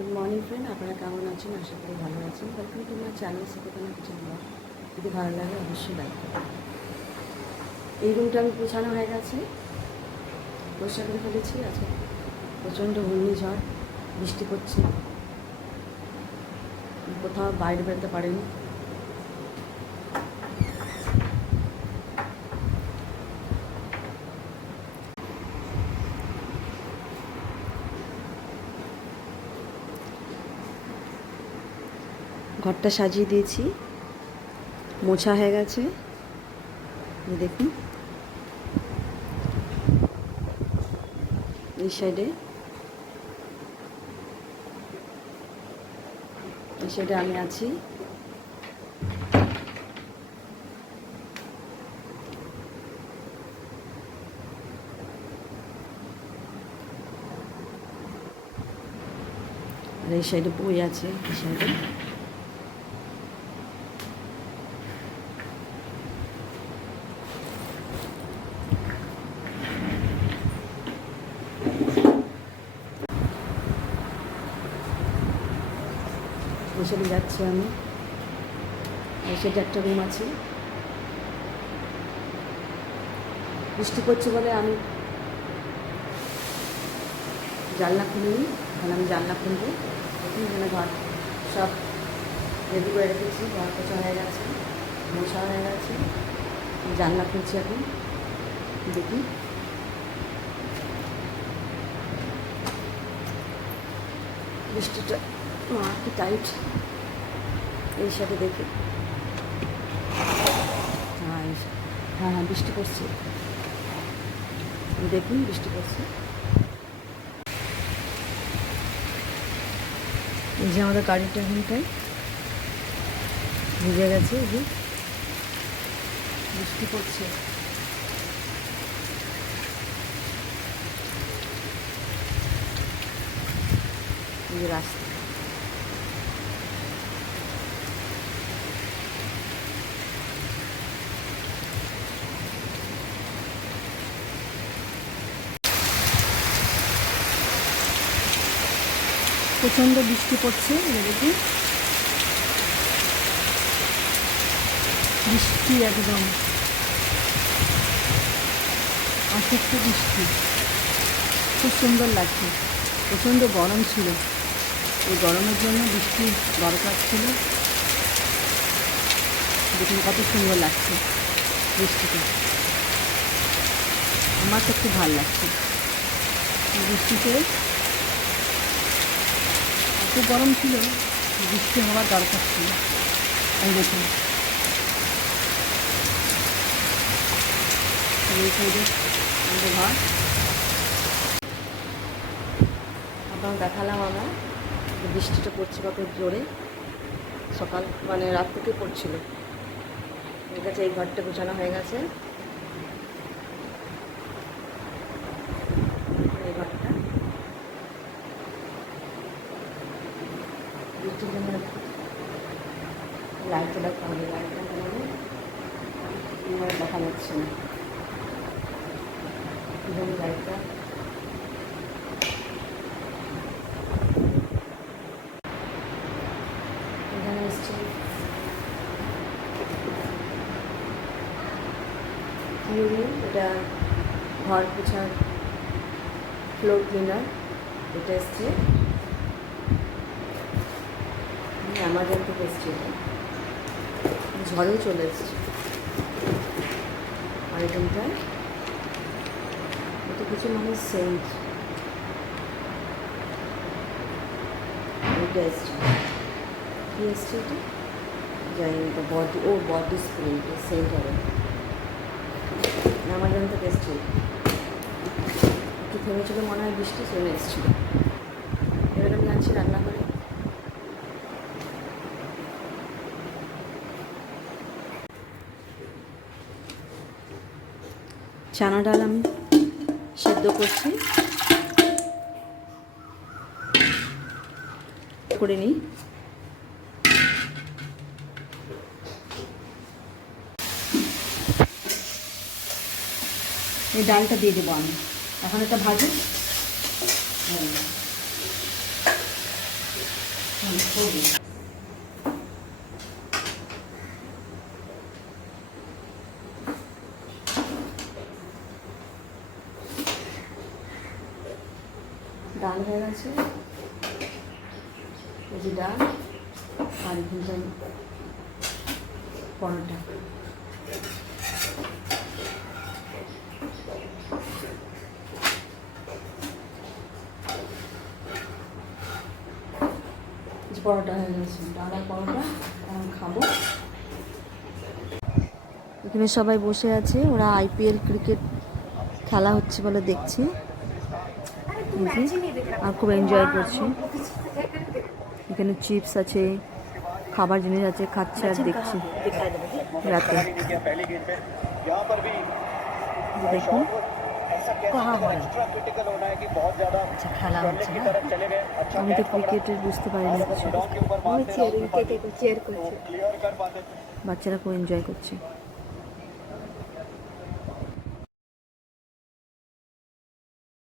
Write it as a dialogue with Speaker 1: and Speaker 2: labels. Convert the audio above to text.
Speaker 1: Good morning friend আপনারা কেমন আছেন? আশা করি ভালো আছেন। ওয়েলকাম টু মাই চ্যানেল সেখানে কিছু ব্লগ যদি ভালো লাগে, অবশ্যই লাইক এই রুমটা আমি গোছানো হয়ে গেছে। পরিষ্কার করে ফেলেছি। আজকে প্রচণ্ড ঘূর্ণিঝড়, বৃষ্টি পড়ছে। কোথাও বাইরে বেরোতে পারিনি। ঘরটা সাজিয়ে দিয়েছি। মোছা হয়ে গেছে। দেখুন। এই সাইডে। এই সাইডে আমি আছি। আর এই সাইডে বই আছে, এই সাইডে। এসবে যাচ্ছি আমি। সেটা একটা রুম আছে। বৃষ্টি করছে বলে আমি জানলা খুলিনি। তাহলে আমি জানলা খুলবো। দেখুন এখানে ঘর সব রেডি করে রেখেছি। ঘর পোছা হয়ে গেছে মশা হয়ে গেছে। জানলা খুলছি এখন। দেখি। বৃষ্টিটা মা কি টাইট এই সাথে দেখে। হ্যাঁ হ্যাঁ হ্যাঁ বৃষ্টি পড়ছে। দেখুন, বৃষ্টি পড়ছে। এই যে আমাদের গাড়িটা এখানটায় ভিজে গেছে, এই বৃষ্টি পড়ছে। রাস্তা। প্রচণ্ড বৃষ্টি পড়ছে দেখুন বৃষ্টি একদম। আসক্ত বৃষ্টি। খুব সুন্দর লাগছে। প্রচণ্ড গরম ছিল। এই গরমের জন্য বৃষ্টি দরকার ছিল। দেখুন কত সুন্দর লাগছে বৃষ্টিটা আমার তো খুব ভালো লাগছে। বৃষ্টিতে এত গরম ছিল, বৃষ্টি হওয়ার দরকার ছিল। এই দেখুন। আমাদের আপনার দেখালাম আমরা বৃষ্টিটা পড়ছে কত জোরে। সকাল মানে রাত থেকে পড়ছিল। ঠিক আছে, এই ঘরটা গোছানো হয়ে গেছে। বৃষ্টির জন্য লাইটটা হবে লাইটটা কেমন দেখা যাচ্ছে না কীভাবে লাইটটা এখানে এসছে ক্লিনিং এটা ঘর পোছার ফ্লোর ক্লিনার এটা এসছে অ্যামাজন থেকে এসছে এটা ঝড়েও চলে এসছে। এখানটায় এটা কিছু মানে সেন্ট এটা এসছে কী এসছে এটা? জানি এটা বডি ও বডি স্প্রে সেন্ট হবে। অ্যামাজন থেকে এসছে একটু থেমেছিল, মনে হয় বৃষ্টি চলে এসেছিল। এবার আমি আছি রান্না করে চানা ডাল আমি সেদ্ধ করছি। করে নিই। এই ডালটা দিয়ে দেবো আমি। এখন এটা ভাজি। খুবই এই যে ডাল আর এখানটায় পরোটা। পরোটা হয়ে গেছে। ডাল আর পরোটা, এখন খাব। এখানে সবাই বসে আছে, ওরা আইপিএল ক্রিকেট খেলা হচ্ছে বলে দেখছে। কিন্তু আর খুব এনজয় করছি। এখানে চিপস আছে খাবার জিনিস আছে খাচ্ছে আর দেখছি রাতে। দেখুন। আচ্ছা,
Speaker 2: আচ্ছা।
Speaker 1: আমি তো ক্রিকেটের বুঝতে
Speaker 2: পারি না
Speaker 1: বাচ্চারা খুব এনজয় করছে।